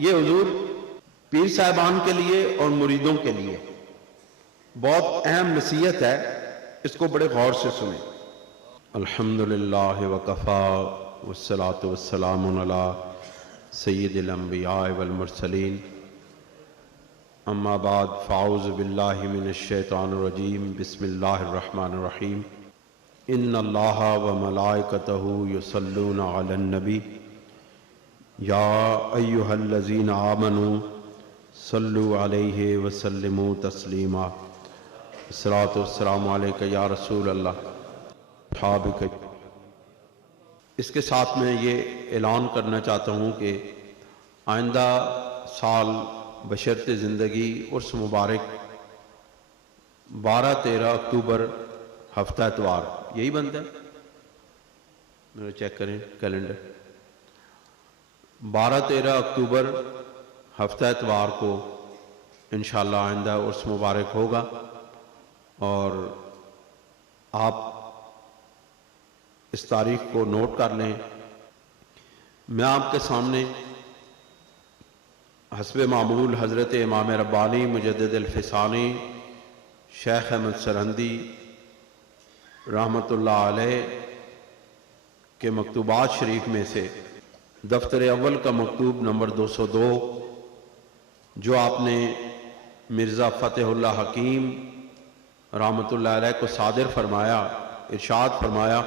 یہ حضور پیر صاحبان کے لیے اور مریدوں کے لیے بہت اہم نصیحت ہے، اس کو بڑے غور سے سنیں۔ الحمدللہ وکفا والصلاة والسلام علی سید الانبیاء والمرسلین، اما بعد فاعوذ باللہ من الشیطان الرجیم، بسم اللہ الرحمن الرحیم۔ ان اللہ وملائکتہ یصلون علی النبی یا ایہا الذین آمنوا صلوا علیہ وسلموا تسلیما۔ الصلاۃ والسلام علیک یا رسول اللہ صحابک۔ اس کے ساتھ میں یہ اعلان کرنا چاہتا ہوں کہ آئندہ سال بشرط زندگی عرس مبارک 12-13 اکتوبر ہفتہ اتوار، یہی بنتا ہے، میرا چیک کریں کیلنڈر، 12-13 اکتوبر ہفتہ اتوار کو انشاءاللہ آئندہ عرس مبارک ہوگا، اور آپ اس تاریخ کو نوٹ کر لیں۔ میں آپ کے سامنے حسب معمول حضرت امام ربانی مجدد الفسانی شیخ احمد سرہندی رحمۃ اللہ علیہ کے مکتوبات شریف میں سے دفتر اول کا مکتوب نمبر 202 جو آپ نے مرزا فتح اللہ حکیم رحمۃ اللہ علیہ کو صادر فرمایا، ارشاد فرمایا،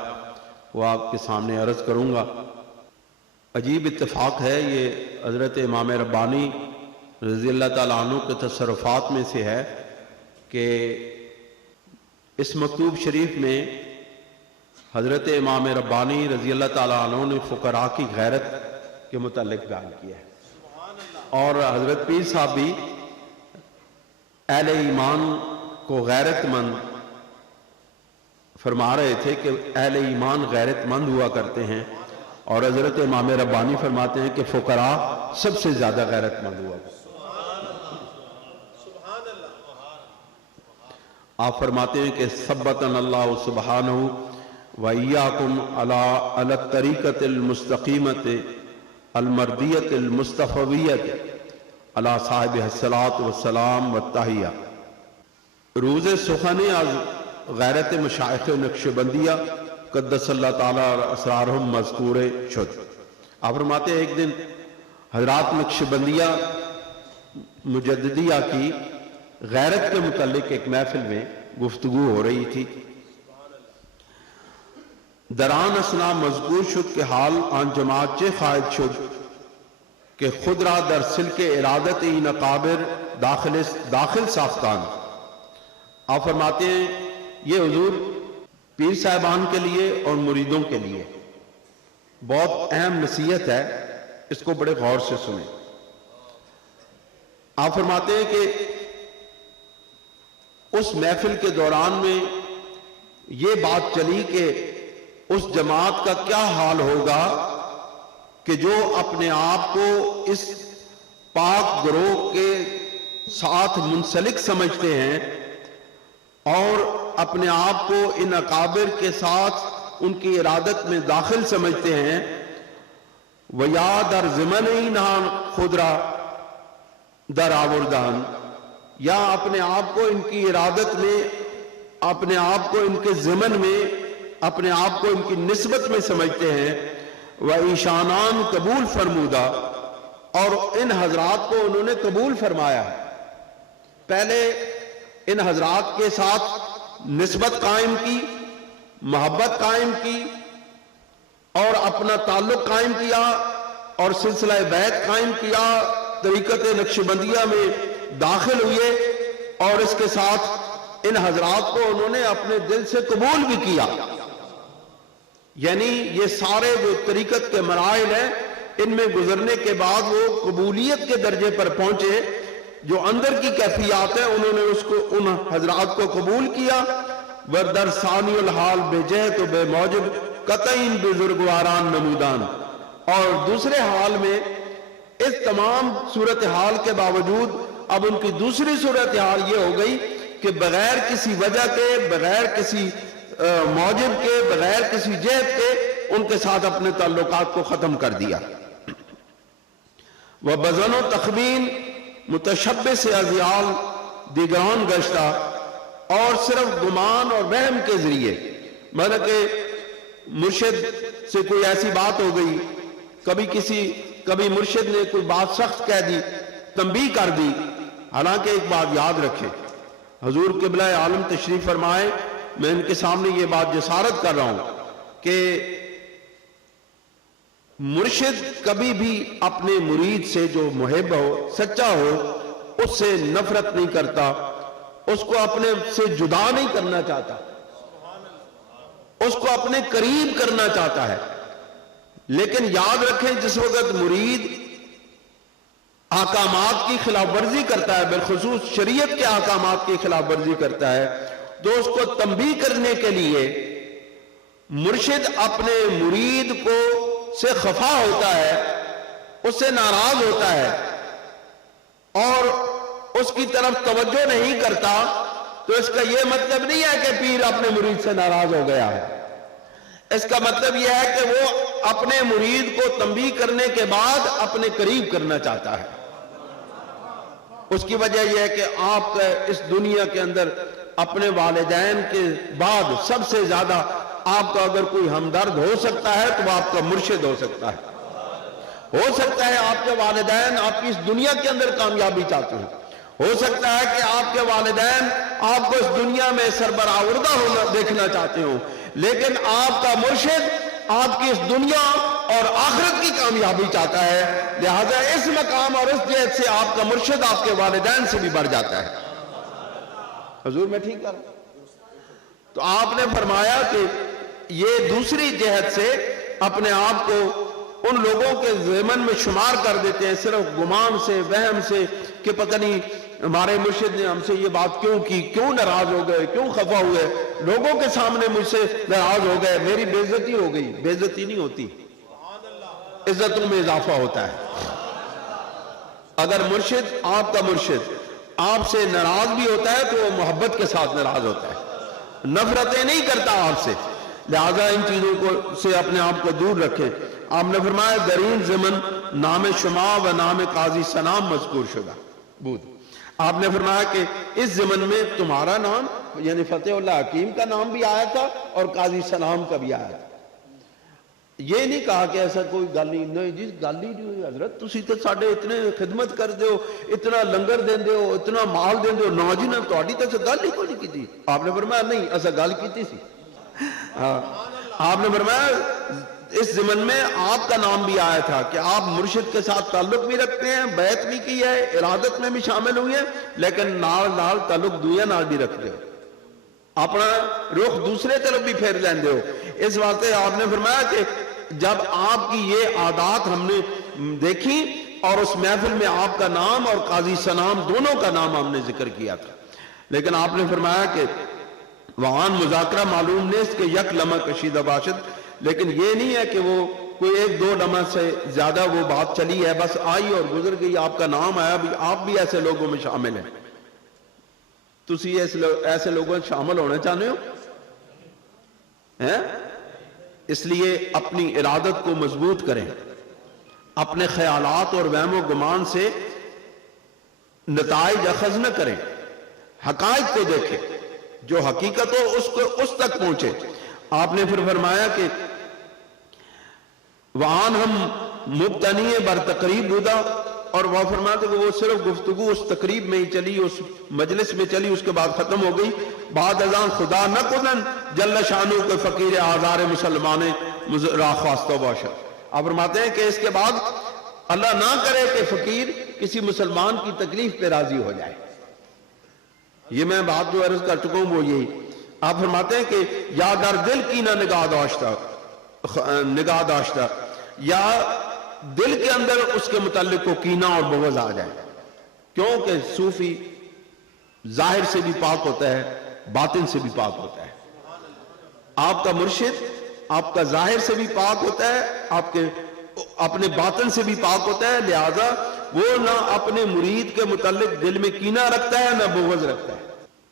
وہ آپ کے سامنے عرض کروں گا۔ عجیب اتفاق ہے، یہ حضرت امام ربانی رضی اللہ تعالیٰ عنہ کے تصرفات میں سے ہے کہ اس مکتوب شریف میں حضرت امام ربانی رضی اللہ تعالیٰ عنہ نے فقراء کی غیرت کے متعلق بیان کیا ہے، اور حضرت پیر صاحب بھی اہل ایمان کو غیرت مند فرما رہے تھے کہ اہل ایمان غیرت مند ہوا کرتے ہیں، اور حضرت امام ربانی فرماتے ہیں کہ فقراء سب سے زیادہ غیرت مند ہوا کرتے ہیں۔ آپ فرماتے ہیں کہ ثبتنا اللہ سبحانہ وَإِيَّاكُمْ عَلَى الطَّرِيقَةِ الْمُسْتَقِيمَةِ الْمَرْضِيَّةِ الْمُصْطَفَوِيَّةِ عَلَى صَاحِبِهَا الصَّلَاةُ وَالسَّلَامُ وَالتَّحِيَّةُ۔ روز سخنِ از غیرت مشائخ نقشبندیہ قدس اللہ تعالیٰ اسرارہم مذکور شد۔ آپ فرماتے ہیں ایک دن حضرات نقشبندیہ مجددیہ کی غیرت کے متعلق ایک محفل میں گفتگو ہو رہی تھی۔ دران اسنا مذکور شد کہ حال آن جماعت چے خواہد شد کہ خود را در سلک ارادت این اقابر داخل ساختان۔ آپ فرماتے ہیں یہ حضور پیر صاحبان کے لیے اور مریدوں کے لیے بہت اہم نصیحت ہے، اس کو بڑے غور سے سنیں۔ آپ فرماتے ہیں کہ اس محفل کے دوران میں یہ بات چلی کہ اس جماعت کا کیا حال ہوگا کہ جو اپنے آپ کو اس پاک گروہ کے ساتھ منسلک سمجھتے ہیں اور اپنے آپ کو ان اکابر کے ساتھ ان کی ارادت میں داخل سمجھتے ہیں، وَيَا در زمنینان خدرا در آوردان، یا اپنے آپ کو ان کی ارادت میں، اپنے آپ کو ان کے ضمن میں، اپنے آپ کو ان کی نسبت میں سمجھتے ہیں، وَإِشَانان قبول فرمودہ، اور ان حضرات کو انہوں نے قبول فرمایا ہے۔ پہلے ان حضرات کے ساتھ نسبت قائم کی، محبت قائم کی، اور اپنا تعلق قائم کیا، اور سلسلہ بیعت قائم کیا، طریقت نقشبندیہ میں داخل ہوئے، اور اس کے ساتھ ان حضرات کو انہوں نے اپنے دل سے قبول بھی کیا۔ یعنی یہ سارے جو طریقت کے مراحل ہیں ان میں گزرنے کے بعد وہ قبولیت کے درجے پر پہنچے، جو اندر کی کیفیات ہیں انہوں نے اس کو ان حضرات کو قبول کیا۔ وردر ثانی الحال بے جہت و بے موجب قطعین بزرگواران نمودان، اور دوسرے حال میں اس تمام صورتحال کے باوجود اب ان کی دوسری صورتحال یہ ہو گئی کہ بغیر کسی وجہ کے، بغیر کسی موجب کے، بغیر کسی جہت کے ان کے ساتھ اپنے تعلقات کو ختم کر دیا۔ व बज़न व तखमीन मुतशब्बिस अज़ियाल दिगरान गश्ता, और सिर्फ गुमान और वहम के जरिए, मतलब कि मुर्शिद से कोई ऐसी बात हो गई, कभी मुर्शिद ने कोई बात सख्त कह दी, तंबीह कर दी। हालांकि एक बात याद रखें, हुजूर क़िबला आलम तशरीफ फरमाए, मैं इनके सामने ये बात जसारत कर रहा हूं कि मुर्शिद कभी भी अपने मुरीद से जो मुहिब हो, सच्चा हो, उससे नफरत नहीं करता, उसको अपने से जुदा नहीं करना चाहता, उसको अपने करीब करना चाहता है। लेकिन याद रखें, जिस वक्त मुरीद अहकामात की खिलाफ वर्जी करता है, बिलखुसूस शरीयत के अहकामात की खिलाफ वर्जी करता है, तो उसको तंबीह करने के लिए मुर्शिद अपने मुरीद को से खफा होता है, उससे नाराज होता है और उसकी तरफ तवज्जो नहीं करता, तो इसका यह मतलब नहीं है कि पीर अपने मुरीद से नाराज हो गया है। इसका मतलब यह है कि वो अपने मुरीद को तंबीह करने के बाद अपने करीब करना चाहता है। उसकी वजह यह है कि आप इस दुनिया के अंदर अपने वालिदैन के बाद सबसे ज्यादा आपका अगर कोई हमदर्द हो सकता है तो वह आपका मुर्शिद हो सकता है। हो सकता है आपके वालिदैन आपकी इस दुनिया के अंदर कामयाबी चाहते हैं, हो सकता है कि आपके वालिदैन आपको इस दुनिया में सरबराह होना देखना चाहते हो, लेकिन आपका मुर्शिद आपकी इस दुनिया और आखिरत की कामयाबी चाहता है। लिहाजा इस मकाम और इस जहत से आपका मुर्शिद आपके वालिदैन से भी बढ़ जाता है। हुजूर मैं ठीक कर, तो आपने फरमाया कि ये दूसरी जहत से अपने आप को उन लोगों के ज़िमन में शुमार कर देते हैं, सिर्फ गुमान से, वहम से कि पता नहीं हमारे मुर्शिद ने हमसे ये बात क्यों की, क्यों नाराज हो गए, क्यों खफा हुए, लोगों के सामने मुझसे नाराज हो गए, मेरी बेइज्जती हो गई। बेइज्जती नहीं होती, इज्जतों में इजाफा होता है। अगर मुर्शिद आपका मुर्शिद आपसे नाराज भी होता है तो वो मोहब्बत के साथ नाराज होता है, नफरतें नहीं करता आपसे। लिहाजा इन चीजों को से अपने आप को दूर रखें। आपने फरमाया दरीन ज़मन नाम शुमा व नाम काजी सनाम मज़कूर शुदा बूद। आपने फरमाया कि इस ज़मन में तुम्हारा नाम यानी फतेहुल्लाह हकीम का नाम भी आया था और काजी सनाम का भी आया था। ये नहीं कहा कि ऐसा कोई गल नहीं जी, गल ही नहीं हुई हजरत, तुसी तो साडे इतने खिदमत करते हो, इतना लंगर देंदे हो, इतना माल देंदे हो, ना जी ना, तुहाडी तो गल ही कोई नहीं की। आपने फरमाया नहीं, असा गल की सी। हाँ, आपने फरमाया इस ज़मन में आपका नाम भी आया था कि आप मुर्शिद के साथ ताल्लुक भी रखते हैं, बैत भी की है, इरादत में भी शामिल हुए हैं, लेकिन नाल नाल ताल्लुक दुनिया नाल भी रखते हो, अपना रुख दूसरे तरफ भी फेर लेंदे हो। इस वास्ते आपने फरमाया कि जब आपकी ये आदत हमने देखी और उस महफिल में आपका नाम और काजी सनाम दोनों का नाम हमने जिक्र किया था, लेकिन आपने फरमाया कि वहां मुज़ाकरा मालूम ने इसके यक लम्हा कशीदा बाशिद, लेकिन ये नहीं है कि वो कोई एक दो लम्हा से ज्यादा वो बात चली है, बस आई और गुजर गई, आपका नाम आया, भी आप भी ऐसे लोगों में शामिल हैं। तुसी ऐसे लोगों में शामिल होना चाहते हो हैं? इसलिए अपनी इरादत को मजबूत करें, अपने ख्यालात और वहमो गुमान से नताइज अखज़ न करें, हकायक को देखें, जो हकीकत हो उसको उस तक पहुंचे। आपने फिर फरमाया कि वहां हम मुब्तनी बर तकरीब हुदा, और वह फरमाते कि वो सिर्फ गुफ्तगू उस तकरीब में ही चली, उस मजलिस में चली, उसके बाद खत्म हो गई। बाद अजान खुदा न कुदन जल्ल शानू के फकीर आजार मुसलमान राख्वास्तो बाशर। आप फरमाते हैं कि इसके बाद अल्लाह ना करे कि फकीर किसी मुसलमान की तकलीफ पे राजी हो जाए। ये मैं बात जो अर्ज कर चुका हूं वो यही। आप फरमाते हैं कि या दर दिल की ना निगाह दाश्ता, या दिल के अंदर उसके मुताल्लिक को कीना और बुग़्ज़ आ जाए, क्योंकि सूफी जाहिर से भी पाक होता है, बातिन से भी पाक होता है। आपका मुर्शिद आपका जाहिर से भी पाक होता है, आपके अपने बातिन से भी पाक होता है। लिहाजा वो ना अपने मुरीद के मुताल्लिक दिल में कीना रखता है ना बुग़्ज़ रखता है।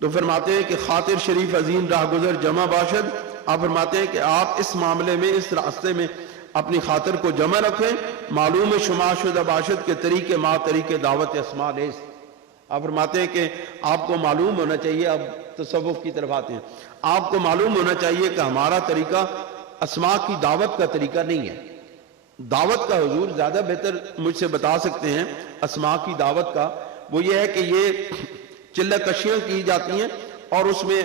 तो फरमाते हैं कि खातिर शरीफ अजीम राहगुजर जमा बाशद। आप फरमाते हैं कि आप इस मामले में, इस रास्ते में अपनी खातिर को जमा रखें, मालूम शुमाशुदा बाशद के तरीके मा तरीके दावत अस्मा नेस। आप फरमाते हैं कि आपको मालूम होना चाहिए, अब तसव्वुफ की तरफ आते हैं, आपको मालूम होना चाहिए कि हमारा तरीका अस्मा की दावत का तरीका नहीं है। दावत का हुजूर ज्यादा बेहतर मुझसे बता सकते हैं। अस्मा की दावत का वो ये है कि ये चिल्ला कशियां की जाती हैं और उसमें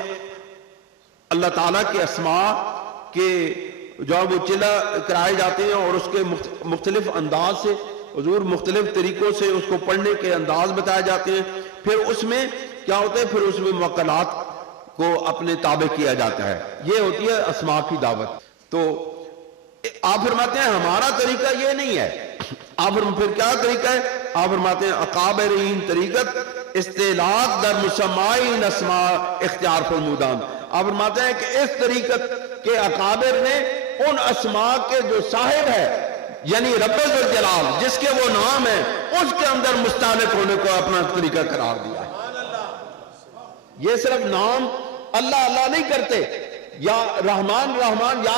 अल्लाह ताला के अस्मा के जो वो चिल्ला कराए जाते हैं और उसके मुख्तलिफ अंदाज से हुजूर मुख्तलिफ तरीकों से उसको पढ़ने के अंदाज बताए जाते हैं। फिर उसमें क्या होता है, फिर उसमें मुअक्कलात को अपने ताबे किया जाता है। ये होती है अस्मा की दावत। तो आप फरमाते हैं हमारा तरीका ये नहीं है। आप फिर क्या तरीका है? आप फरमाते हैं अकाबरीन तरीकत इस्तेलाक दर मुसम्माइन अस्मा इख्तियार फरमूदान। आप फरमाते हैं कि इस तरीकत के अकाबिर ने उन अस्मा के जो साहिब है यानी रब्बे ज़ुल जलाल जिसके वो नाम है उसके अंदर मुस्तालिक होने को अपना तरीका करार दिया है। ये सिर्फ नाम अल्लाह अल्लाह नहीं करते, या रहमान रहमान या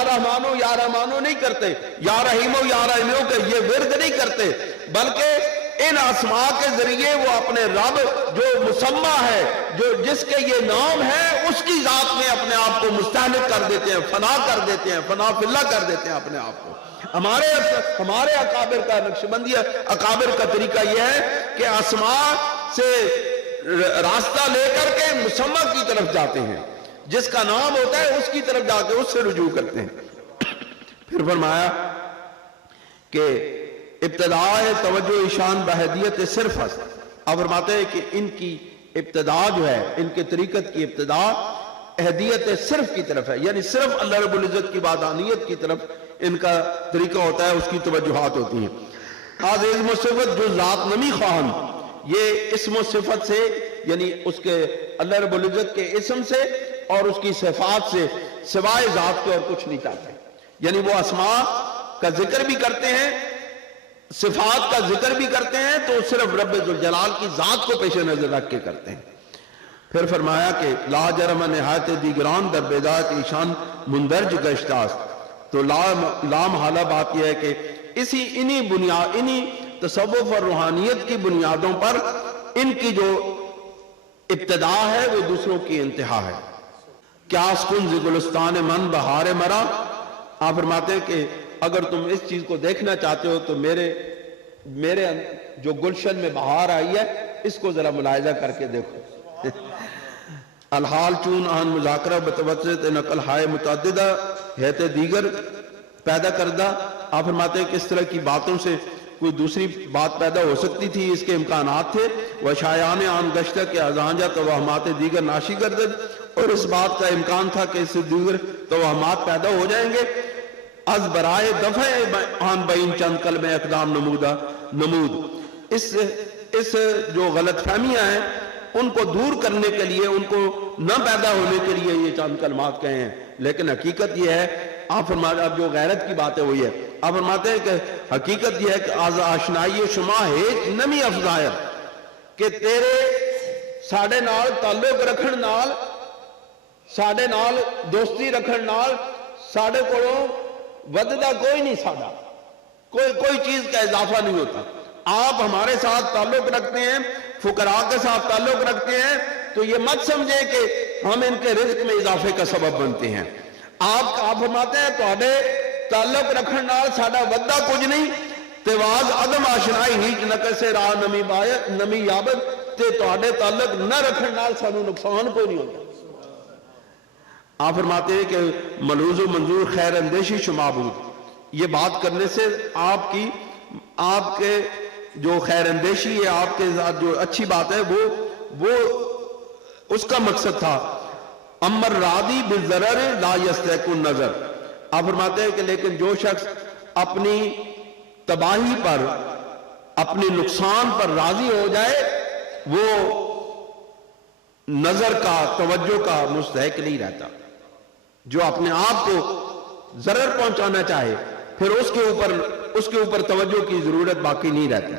रहमानो नहीं करते, या रहीमो के ये विर्द नहीं करते, बल्कि इन अस्मा के जरिए वो अपने रब जो मुसम्मा है, जो जिसके ये नाम है, उसकी जात में अपने आप को मुस्तालिक कर देते हैं, फना कर देते हैं, फना फिल्ला कर देते हैं अपने आप को। हमारे अकाबिर का नक्शबंदी अकाबिर का तरीका यह है कि अस्मा से रास्ता लेकर के मुसम्मा की तरफ जाते हैं, जिसका नाम होता है उसकी तरफ जाके उससे रुजू करते हैं। फिर फरमाया कि इब्तिदा तवज्जो ईशान बहदियत सिर्फ हस। अब फरमाते हैं कि इनकी इब्तिदा जो है, इनके तरीकत की इब्तिदा अहदियत सिर्फ की तरफ है, यानी सिर्फ अल्लाह रब्बुल इज्जत की वादानियत की तरफ इनका तरीका होता है, उसकी तवज्जुहात होती हैं। आज इस्म सिफत जो जात नमी ख्वाहन, ये इस्म सिफत से यानी उसके अल्लाह रब्बुल इज्जत के इस्म से और उसकी सिफात से सिवाय जात के और कुछ नहीं चाहते। यानी वो अस्मा का जिक्र भी करते हैं, सिफात का जिक्र भी करते हैं, तो सिर्फ रब्बे ज़ुल जलाल की जात को पेश नजर रख के करते हैं। फिर फरमाया कि ला जरम निहायत दीगरान दर बेदात ईशान मुंदरज गश्तास। तो लाम हाला बात यह है कि इन्हीं तसव्वुफ और रूहानियत की बुनियादों पर इनकी जो इब्तिदा है वो दूसरों की इंतहा है। क्या स्कुन गुलिस्तान मन बहार मरा। आप फरमाते हैं कि अगर तुम इस चीज को देखना चाहते हो तो मेरे जो गुलशन में बहार आई है इसको जरा मुलाहिजा करके देखो। अलहाल चून आन मुज़ाकरा बतवसत नकल हाय मुतअद्दिदा हैते दीगर पैदा करदा। आप फरमाते हैं कि इस तरह की बातों से कोई दूसरी बात पैदा हो सकती थी, इसके इम्कानात थे। वह शायान आन गश्ता के अजांजा तो वहमात दीगर नाशी गर्दद, और इस बात का इम्कान था कि इससे दीगर तो वहमात पैदा हो जाएंगे। अज बराए दफे आन बइन चंद कल में अकदाम नमूद। इस जो गलत फहमियां हैं उनको दूर करने के लिए, उनको न पैदा होने के लिए ये चंद कलमात कहे हैं। लेकिन हकीकत यह है, आप फरमाते, अब जो गैरत की बात है वही है। आप फरमाते हैं कि हकीकत यह है कि आज आशनाई शुमा है नमी अफजायर कि तेरे साडे नाल ताल्लुक रखन नाल, साडे नाल दोस्ती रखन नाल साडे कोलों वधदा कोई नहीं, साडा कोई चीज का इजाफा नहीं होता। आप हमारे साथ ताल्लुक रखते हैं, फुकरा के साथ ताल्लुक रखते हैं, तो ये मत समझे कि हम इनके रिज्क में इजाफे का सबब बनते हैं। आप फरमाते हैं तुहाडे ताल्लुक रखने नाल साडा वद्दा कुछ नहीं, तेवाज अदम आशनाई ही नकल से राह नमी याबद, ते तुहाडे ताल्लुक न रखने नाल सानू नुकसान कोई नहीं होता। आप फरमाते हैं कि मलूज़ मंजूर खैर अंदेशी शुमाबूद, ये बात करने से आपके जो खैर अंदेशी है, आपके साथ जो अच्छी बात है वो उसका मकसद था। अमर रादी बिज़रर ला यस्तैकुन नजर। आप फरमाते हैं कि लेकिन जो शख्स अपनी तबाही पर, अपने नुकसान पर राजी हो जाए वो नजर का, तवज्जो का मुस्तहिक नहीं रहता। जो अपने आप को जरर पहुंचाना चाहे फिर उसके ऊपर तवज्जो की जरूरत बाकी नहीं रहती।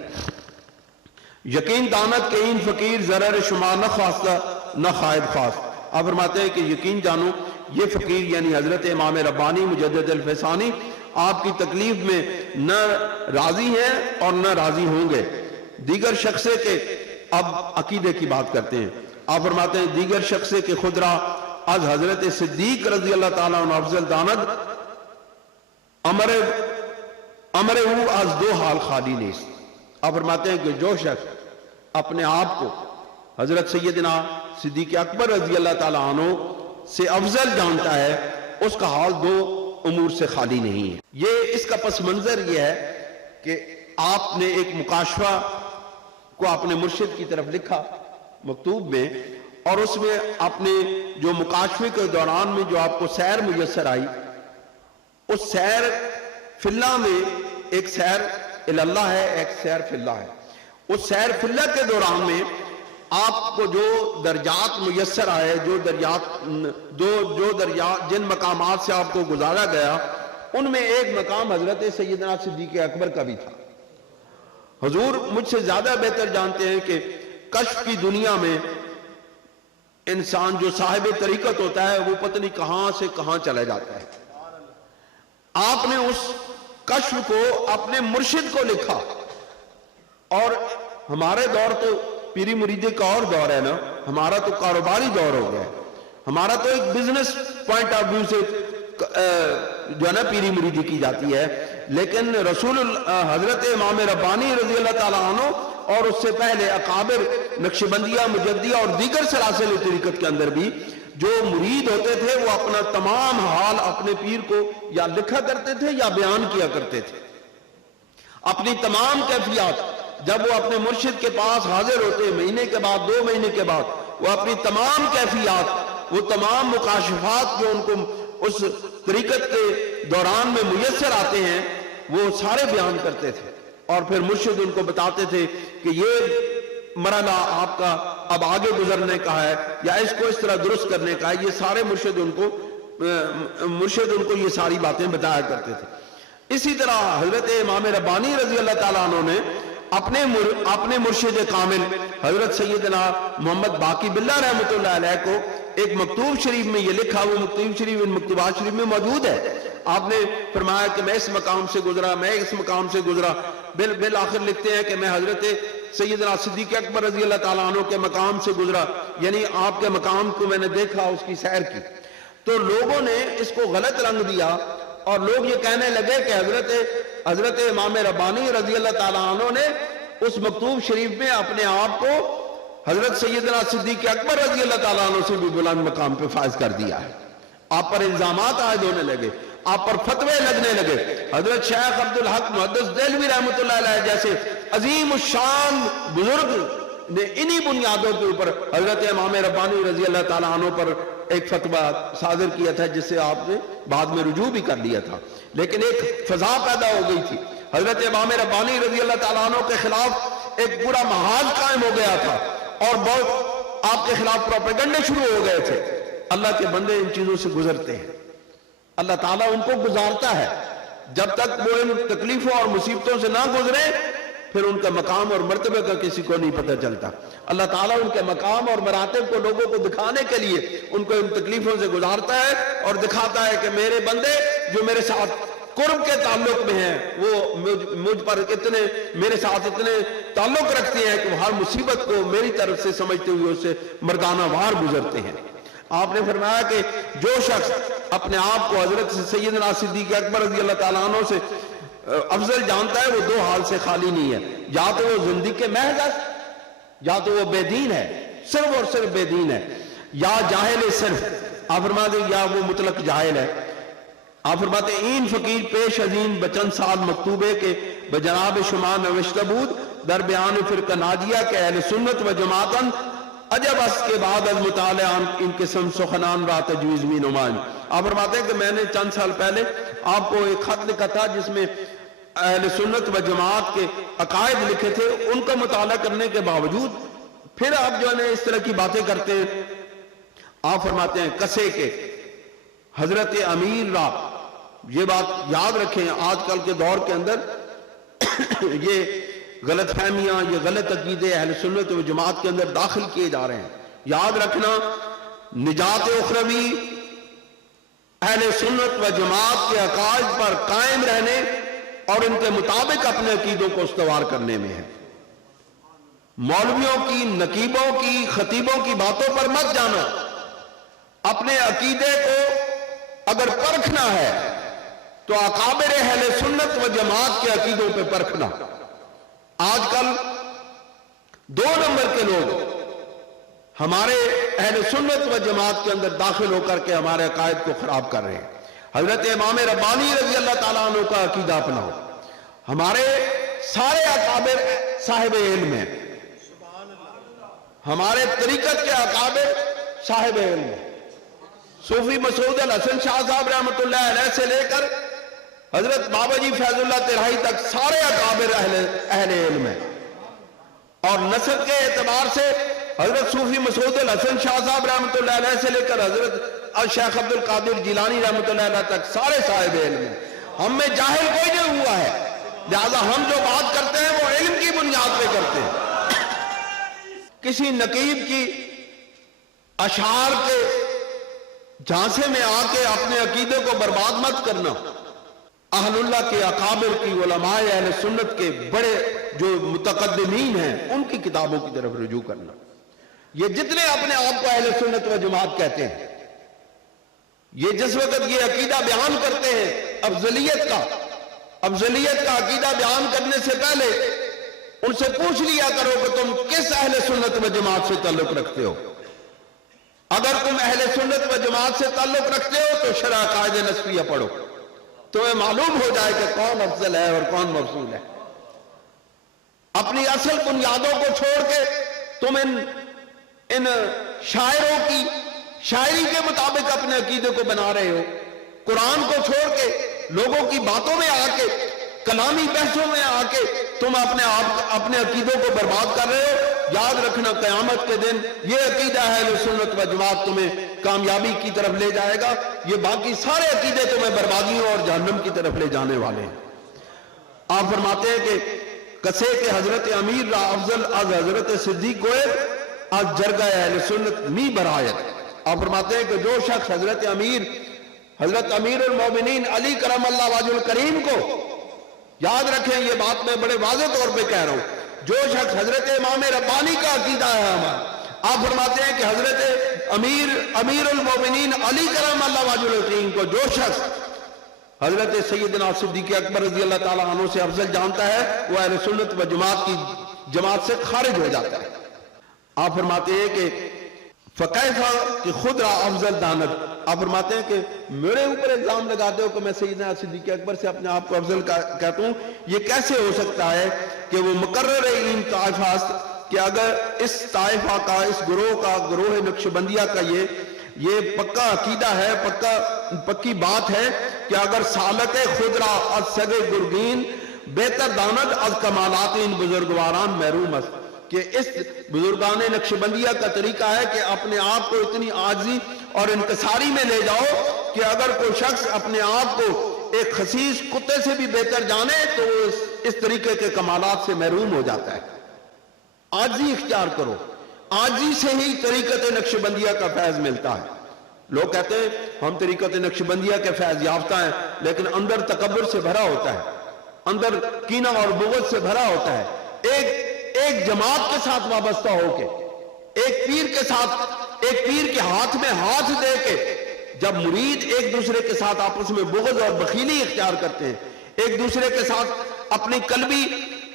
यकीन दानत के इन फकीर जरर शुमा न खासा न खायद खास। आप फरमाते हैं कि यकीन जानो ये फकीर यानी हजरत इमाम रब्बानी मुजद्दिद अल फैसानी آپ کی تکلیف میں نہ راضی ہیں اور نہ راضی ہوں گے۔ دیگر شخصے کے، اب عقیدے کی بات کرتے ہیں، آپ فرماتے ہیں دیگر شخصے کے خدرہ از حضرت صدیق رضی اللہ تعالیٰ عنہ افضل داند امر او از دو حال خالی نیست۔ آپ فرماتے ہیں کہ جو شخص اپنے آپ کو حضرت سیدنا صدیق اکبر رضی اللہ تعالیٰ عنہ سے افضل جانتا ہے، اس کا حال دو امور سے خالی نہیں ہے۔ یہ اس کا پس منظر یہ ہے کہ آپ نے ایک مکاشفہ کو اپنے مرشد کی طرف لکھا مکتوب میں، اور اس میں اپنے جو مکاشفے کے دوران میں جو آپ کو سیر میسر آئی، اس سیر فی اللہ میں ایک سیر اللہ ہے، ایک سیر فی اللہ ہے۔ اس سیر فی اللہ کے دوران میں آپ کو جو درجات میسر آئے، جو درجات جن مقامات سے آپ کو گزارا گیا، ان میں ایک مقام حضرت سیدنا صدیق اکبر کا بھی تھا۔ حضور مجھ سے زیادہ بہتر جانتے ہیں کہ کشف کی دنیا میں انسان جو صاحب طریقت ہوتا ہے وہ پتہ نہیں کہاں سے کہاں چلا جاتا ہے۔ آپ نے اس کشف کو اپنے مرشد کو لکھا، اور ہمارے دور تو پیری مریدی کا اور دور ہے نا، ہمارا تو کاروباری دور ہو گیا ہے، ہمارا تو ایک بزنس پوائنٹ آف ویو سے جو ہے نا پیری مریدی کی جاتی ہے، لیکن حضرت امام ربانی رضی اللہ تعالیٰ عنہ اور اس سے پہلے اکابر نقشبندیہ، مجددیہ اور دیگر سلاسل طریقت کے اندر بھی جو مرید ہوتے تھے وہ اپنا تمام حال اپنے پیر کو یا لکھا کرتے تھے یا بیان کیا کرتے تھے۔ اپنی تمام کیفیات جب وہ اپنے مرشد کے پاس حاضر ہوتے، مہینے کے بعد، 2 مہینے کے بعد، وہ اپنی تمام کیفیات، وہ تمام مکاشفات جو ان کو اس طریقت کے دوران میں میسر آتے ہیں، وہ سارے بیان کرتے تھے، اور پھر مرشد ان کو بتاتے تھے کہ یہ مرحلہ آپ کا اب آگے گزرنے کا ہے، یا اس کو اس طرح درست کرنے کا ہے۔ یہ سارے مرشد ان کو یہ ساری باتیں بتایا کرتے تھے۔ اسی طرح حضرت امام ربانی رضی اللہ تعالیٰ عنہ نے اپنے مرشد کامل حضرت سیدنا محمد باقی باللہ رحمۃ اللہ علیہ کو ایک مکتوب شریف میں یہ لکھا، وہ مکتوب شریف ان مکتوبات شریف میں موجود ہے۔ آپ نے فرمایا کہ میں اس مقام سے گزرا، میں اس مقام سے گزرا، بالآخر لکھتے ہیں کہ میں حضرت سیدنا صدیق اکبر رضی اللہ تعالیٰ عنہ کے مقام سے گزرا، یعنی آپ کے مقام کو میں نے دیکھا، اس کی سیر کی۔ تو لوگوں نے اس کو غلط رنگ دیا، اور لوگ یہ کہنے لگے کہ حضرت امام ربانی رضی اللہ تعالیٰ عنہ نے اس مکتوب شریف میں اپنے آپ کو حضرت سیدنا صدیق اکبر رضی اللہ تعالیٰ عنہ سے بھی بلند مقام پہ فائز کر دیا ہے۔ آپ پر الزامات عائد ہونے لگے، آپ پر فتوے لگنے لگے۔ حضرت شیخ عبدالحق محدث دہلوی رحمۃ اللہ علیہ جیسے عظیم الشان بزرگ نے انہی بنیادوں کے اوپر حضرت امام ربانی رضی اللہ تعالیٰ عنہ پر ایک فتویٰ صادر کیا تھا، جس سے آپ نے بعد میں رجوع بھی کر لیا تھا، لیکن ایک فضا پیدا ہو گئی تھی۔ حضرت امام ربانی رضی اللہ تعالیٰ عنہ کے خلاف ایک پورا محاذ قائم ہو گیا تھا، اور بہت آپ کے خلاف پروپیگنڈے شروع ہو گئے تھے۔ اللہ کے بندے ان چیزوں سے گزرتے ہیں، اللہ تعالیٰ ان کو گزارتا ہے۔ جب تک وہ ان تکلیفوں اور مصیبتوں سے نہ گزرے، پھر ان کا مقام اور مرتبہ کا کسی کو نہیں پتہ چلتا۔ اللہ تعالیٰ ان کے مقام اور مراتب کو لوگوں کو دکھانے کے لیے ان کو ان تکلیفوں سے گزارتا ہے، اور دکھاتا ہے کہ میرے بندے جو میرے ساتھ قرب کے تعلق میں ہیں، وہ مجھ پر اتنے، میرے ساتھ اتنے تعلق رکھتے ہیں کہ وہ ہر مصیبت کو میری طرف سے سمجھتے ہوئے اس سے مردانہ وار گزرتے ہیں۔ آپ نے فرمایا کہ جو شخص اپنے آپ کو حضرت سیدنا صدیق اکبر رضی اللہ تعالیٰ عنہ سے افضل جانتا ہے، وہ دو حال سے خالی نہیں ہے، یا تو وہ زندگی محض ہے، یا تو وہ بے دین ہے، صرف اور صرف بے دین ہے، یا جاہل صرف۔ آپ فرماتے ہیں یا وہ مطلق جاہل ہے۔ آپ فرماتے ہیں این فقیر پیش ازین بچن سال مکتوبے کے بجناب شما نوشتہ بود در بیان فرقہ ناجیہ کے اہل سنت و جماعتن عجب اس کے بعد از مطالعان ان قسم سخنان را تجویز می نمائن۔ آپ فرماتے ہیں کہ میں نے چند سال پہلے آپ کو ایک خط لکھا تھا جس میں اہل سنت و جماعت کے عقائد لکھے تھے، ان کا مطالعہ کرنے کے باوجود پھر آپ جو ہے اس طرح کی باتیں کرتے ہیں۔ آپ فرماتے ہیں کسے کے حضرت امیر را، یہ بات یاد رکھیں، آج کل کے دور کے اندر یہ غلط فہمیاں، یہ غلط عقیدے اہل سنت و جماعت کے اندر داخل کیے جا رہے ہیں۔ یاد رکھنا، نجات اخروی अहले सुन्नत व जमात के अकायद पर कायम रहने और इनके मुताबिक अपने अकीदों को इस्तवार करने में है। मौलवियों की, नकीबों की, खतीबों की बातों पर मत जाना। अपने अकीदे को अगर परखना है तो अकाबिर अहले सुन्नत व जमात के अकीदों पे परखना। आजकल 2 नंबर के लोग हमारे अहले सुन्नत व जमात के अंदर दाखिल होकर के हमारे अकायद को खराब कर रहे हैं। हजरत इमाम रब्बानी रज़ी अल्लाह ताला अन्हु का अकीदा अपनाओ। हमारे सारे अकाबिर साहिब इल्म हैं, हमारे तरीकत के अकाबिर साहिब इल्म हैं। सूफी मसूद अल हसन शाह साहब रहमतुल्लाह अलैह से लेकर हजरत बाबा जी फैजुल्लाह तिरहाई तक सारे अकाबिर अहले इल्म हैं। और नस्ब के एतबार से हजरत सूफी मसूद अल हसन शाह साहब रहमतुल्लाह अलैह से लेकर हजरत शेख अब्दुल कादिर जिलानी रहमतुल्लाह अलैह तक सारे साहिब इल्म हैं। हम में जाहिल कोई नहीं हुआ है, लिहाजा हम जो बात करते हैं वो इल्म की बुनियाद पे करते हैं। किसी नकीब की अशार के झांसे में आके अपने अकीदे को बर्बाद मत करना। अहलुल्लाह के अकाबिर की, उलमाए अहले सुन्नत के बड़े जो मुतकद्दिमीन हैं उनकी किताबों की तरफ रुजू करना। ये जितने अपने आप को अहले सुन्नत व जमात कहते हैं, ये जिस वक्त ये अकीदा बयान करते हैं अफजलियत का अकीदा बयान करने से पहले उनसे पूछ लिया करो कि तुम किस अहले सुन्नत व जमात से ताल्लुक रखते हो। अगर तुम अहले सुन्नत व जमात से ताल्लुक रखते हो तो शरअ कायदे नस्बिया पढ़ो, तुम्हें मालूम हो जाए कि कौन अफजल है और कौन मफजूल है। अपनी असल बुनियादों को छोड़ के तुम इन शायरों की शायरी के मुताबिक अपने अकीदे को बना रहे हो। कुरान को छोड़ के लोगों की बातों में आके, कलामी बहसों में आके तुम अपने अकीदों को बर्बाद कर रहे हो। याद रखना, क़यामत के दिन ये अकीदा है सुन्नत व जमात तुम्हें कामयाबी की तरफ ले जाएगा। ये बाकी सारे अकीदे तुम्हें बर्बादियों और जहन्नम की तरफ ले जाने वाले हैं। आप फरमाते हैं कि कसे के हजरत अमीर रा अफजल आज हजरत सिद्दीक गोए आज जरगा अहले सुन्नत मी बरायत। आप फरमाते हैं कि जो शख्स हजरत अमीरुल मोमिनीन अली करमल्लाह वाजुल करीम को, याद रखें ये बात मैं बड़े वाज़े तौर पे कह रहा हूं, जो शख्स हजरत इमाम रब्बानी का अकीदा है हमारा, आप फरमाते हैं कि हजरत अमीरुल मोमिनीन अली करमल्लाह वाजुल करीम को जो शख्स हजरत सैयदना सिद्दीक़ अकबर रज़ी अल्लाह ताला अन्हु से अफजल जानता है वो अहले सुन्नत व जमात से खारिज हो जाता है। आप फरमाते हैं कि फ़कैफ़ा कि खुद रा अफजल दानत। आप फरमाते हैं कि मेरे ऊपर इल्जाम लगाते हो कि मैं सैयदना सिद्दीक़ अकबर से अपने आप को अफजल कहता हूं। ये कैसे हो सकता है कि वो मुकर्रर इन ताइफा कि अगर इस ताइफा का, इस ग्रोह नक्शबंदिया का ये पक्का अकीदा है, पक्की बात है कि अगर सालक खुदरा अज सगे गुरगीन बेहतर दानद अज कमालात इन बुजुर्गवारान महरूम कि इस बुजुर्गान नक्शबंदिया का तरीका है कि अपने आप को इतनी आजी और इंकसारी में ले जाओ कि अगर कोई शख्स अपने आप को एक खसीस कुत्ते से भी बेहतर जाने तो इस तरीके के कमालात से महरूम हो जाता है। आजी इख्तियार करो, आजी से ही तरीकत नक्शबंदिया का फैज मिलता है। लोग कहते हैं हम तरीकत नक्शबंदिया के फैज याफ्ता हैं, लेकिन अंदर तकब्बुर से भरा होता है, अंदर कीना और बुग़्ज़ से भरा होता है। एक जमात के साथ वाबस्ता होके, एक पीर के हाथ में हाथ दे के जब मुरीद एक दूसरे के साथ आपस में बुग़्ज़ और बखीली इख्तियार करते हैं, एक दूसरे के साथ अपनी कल्बी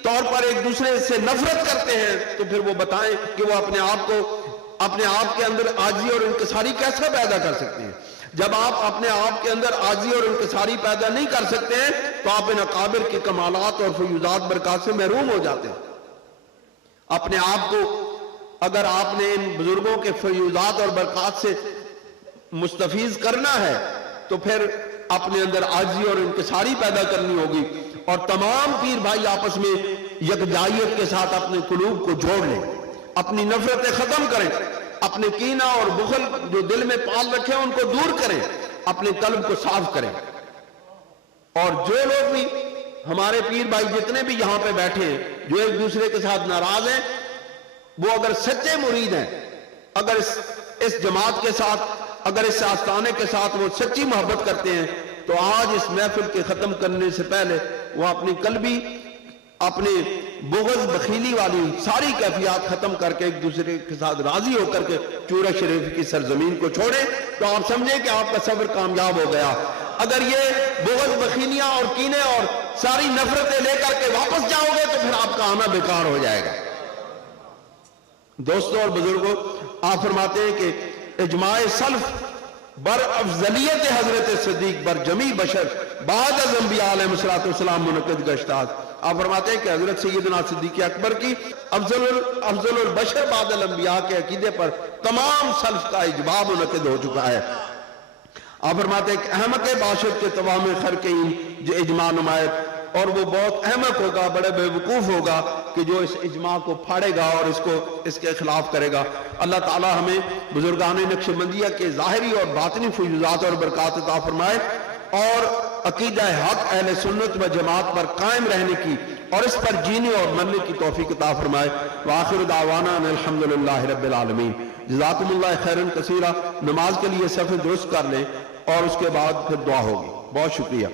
तौर पर एक दूसरे से नफरत करते हैं, तो फिर वो बताएं कि वो अपने आप के अंदर आजी और इंकिसारी कैसे पैदा कर सकते हैं। जब आप अपने आप के अंदर आजी और इंकिसारी पैदा नहीं कर सकते हैं तो आप इन अकाबिर के कमालात और फयूज़ात बरक़ात से महरूम हो जाते हैं। अपने आप को अगर आपने इन बुजुर्गों के फयूज़ात और बरक़ात से मुस्तफीज करना है तो फिर अपने अंदर आजी और इंकिसारी पैदा करनी होगी और तमाम पीर भाई आपस में यकजाइयत के साथ अपने कुलूब को जोड़ लें, अपनी नफरतें खत्म करें, अपने कीना और बुखल जो दिल में पाल रखे उनको दूर करें, अपने कल्ब को साफ करें। और जो लोग भी हमारे पीर भाई जितने भी यहां पे बैठे हैं जो एक दूसरे के साथ नाराज हैं, वो अगर सच्चे मुरीद हैं, अगर इस जमात के साथ اگر اس آستانے کے ساتھ وہ سچی محبت کرتے ہیں تو آج اس محفل کے ختم کرنے سے پہلے وہ اپنی قلبی اپنے بغض بخیلی والی ساری کیفیات ختم کر کے ایک دوسرے کے ساتھ راضی ہو کر کے چورہ شریف کی سرزمین کو چھوڑے تو آپ سمجھیں کہ آپ کا صبر کامیاب ہو گیا. اگر یہ بغض بخیلیاں اور کینے اور ساری نفرتیں لے کر کے واپس جاؤ گے تو پھر آپ کا آنا بیکار ہو جائے گا. دوستوں اور بزرگوں، آپ فرماتے ہیں کہ اجماع سلف بر افضلیت حضرت صدیق بر جمی بشر بعد از انبیاء علیہ السلام منعقد گشتاد. آپ فرماتے ہیں کہ حضرت سیدنا صدیق اکبر کی افضل البشر بعد الانبیاء کے عقیدے پر تمام سلف کا اجماع منعقد ہو چکا ہے. آپ فرماتے ہیں کہ احمق باشد کے تمام خرقین جو اجماع نمائد، اور وہ بہت احمق ہوگا، بڑے بے وقوف ہوگا کہ جو اس اجماع کو پھاڑے گا اور اس کے خلاف کرے گا. اللہ تعالی ہمیں بزرگان نقشبندیہ کے ظاہری اور باطنی فیوزات اور برکات عطا فرمائے اور عقیدہ حق اہل سنت و جماعت پر قائم رہنے کی اور اس پر جینے اور مرنے کی توفیق عطا فرمائے. وآخر دعوانا ان الحمدللہ رب العالمین. جزاکم اللہ خیرا کثیرا. نماز کے لیے صف درست کر لیں اور اس کے بعد پھر دعا ہوگی. بہت شکریہ.